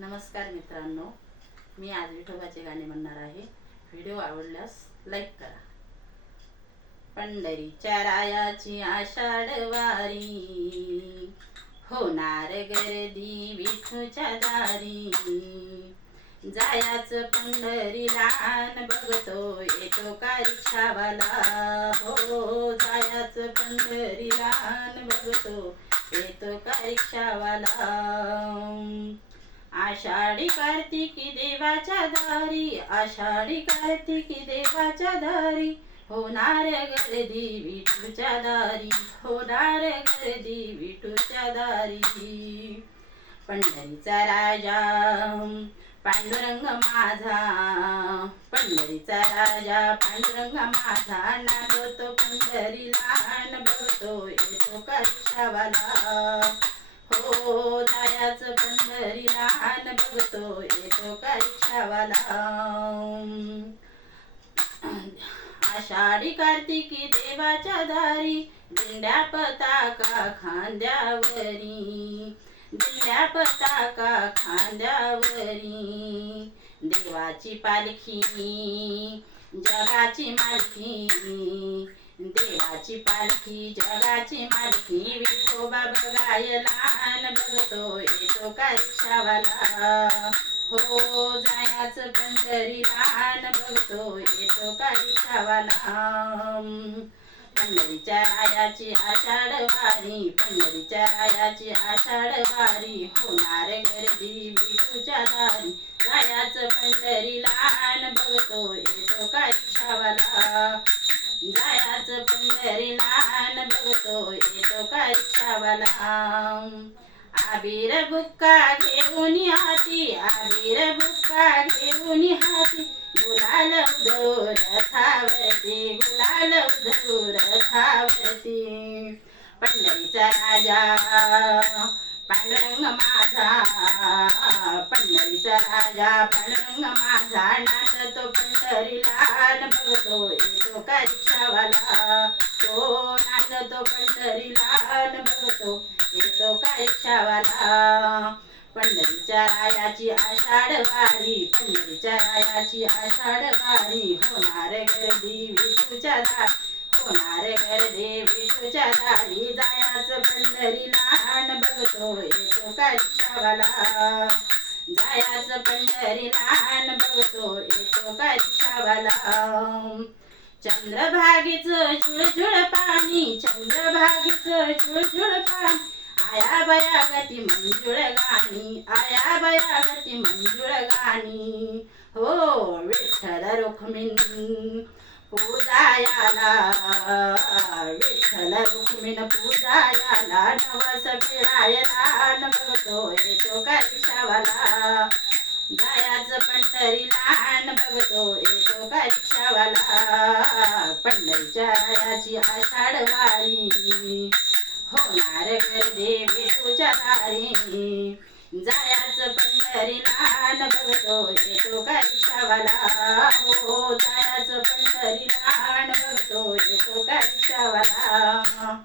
नमस्कार मित्रांनो, मी आज विठोबाचे गाणे म्हणणार आहे. व्हिडिओ आवडल्यास लाईक करा. पंढरीच्या रायाची आषाढ वारी, होणार गर्दी विठूच्या दारी. जायाचं पंढरीला अन बघतो येतो का रिक्षावाला. हो जायाचं पंढरीला अन बघतो येतो का रिक्षावाला. आषाढी कार्तिकी देवाच्या दारी, आषाढी कार्तिकी देवाच्या दारी. होणार गर्दी विठूच्या दारी, होणार गर्दी विठूच्या दारी. पंढरीचा राजा पांडुरंग माझा, पंढरीचा राजा पांडुरंग माझा. नांदतो पंढरीला अन बघतो येतो का रिक्षावाला. हो जायाचं पंढरीला अन बघतो येतो का रिक्षावाला. आषाढी कार्तिकी देवाच्या दारी, दिंड्या पताका खांद्यावरी, दिंड्या पताका खांद्यावरी. देवाची पालखी जगाची मालकी, देवाची पालखी जगाची मालकी. विठोबा बघायला अन बघतो येतो का रिक्षावाला. हो जायाचं पंढरीला अन बघतो येतो का रिक्षावाला. पंढरीच्या रायाची आषाढ वारी, पंढरीच्या रायाची आषाढ वारी. होणार गर्दी विठूच्या दारी, जायाचं पंढरीला अन बघतो येतो का रिक्षावाला. जायाचं पंढरीला अन बघतो येतो का रिक्षावाला. आबीर बुक्का घेऊन हाती, आबीर बुक्का घेऊन हाती. गुलाल उधळू रथावरती, गुलाल उधळू रथावरती. पंढरीचा राजा पांडुरंग माझा, पंढरीचा राजा पांडुरंग माझा. नांदतो पंढरीला अन बघतो येतो का रिक्षावाला. तो नांदतो पंढरीला अन बघतो येतो का रिक्षावाला. पंढरीच्या रायाची आषाढ वारी, पंढरीच्या रायाची आषाढ वारी. होणार गर्दी विठूच्या दारी, होणार गर्दी विठूच्या दारी. जायाचं पंढरीला अन बघतो येतो का रिक्षावाला. जायाचं पंढरीला अन बघतो येतो का रिक्षावाला. चंद्रभागेचं झुळझुळ पाणी, चंद्रभागेचं झुळझुळ पाणी. आया बया गती मंजुळ गाणी, आया बया गती मंजुळ गाणी. हो विठ्ठल रुक्मिणी पूजायाला, विठ्ठल रुक्मिणी पूजायाला. नवस फिरायला अन बघतो येतो का रिक्षावाला. जायाचं पंढरीला अन बघतो येतो का रिक्षावाला. पंढरीच्या रायाची आषाढ वारी, होणार गर्दी विठूच्या दारी. जायाचं पंढरीला अन बघतो येतो का रिक्षावाला. हो जायाचं पंढरीला अन बघतो येतो का रिक्षावाला.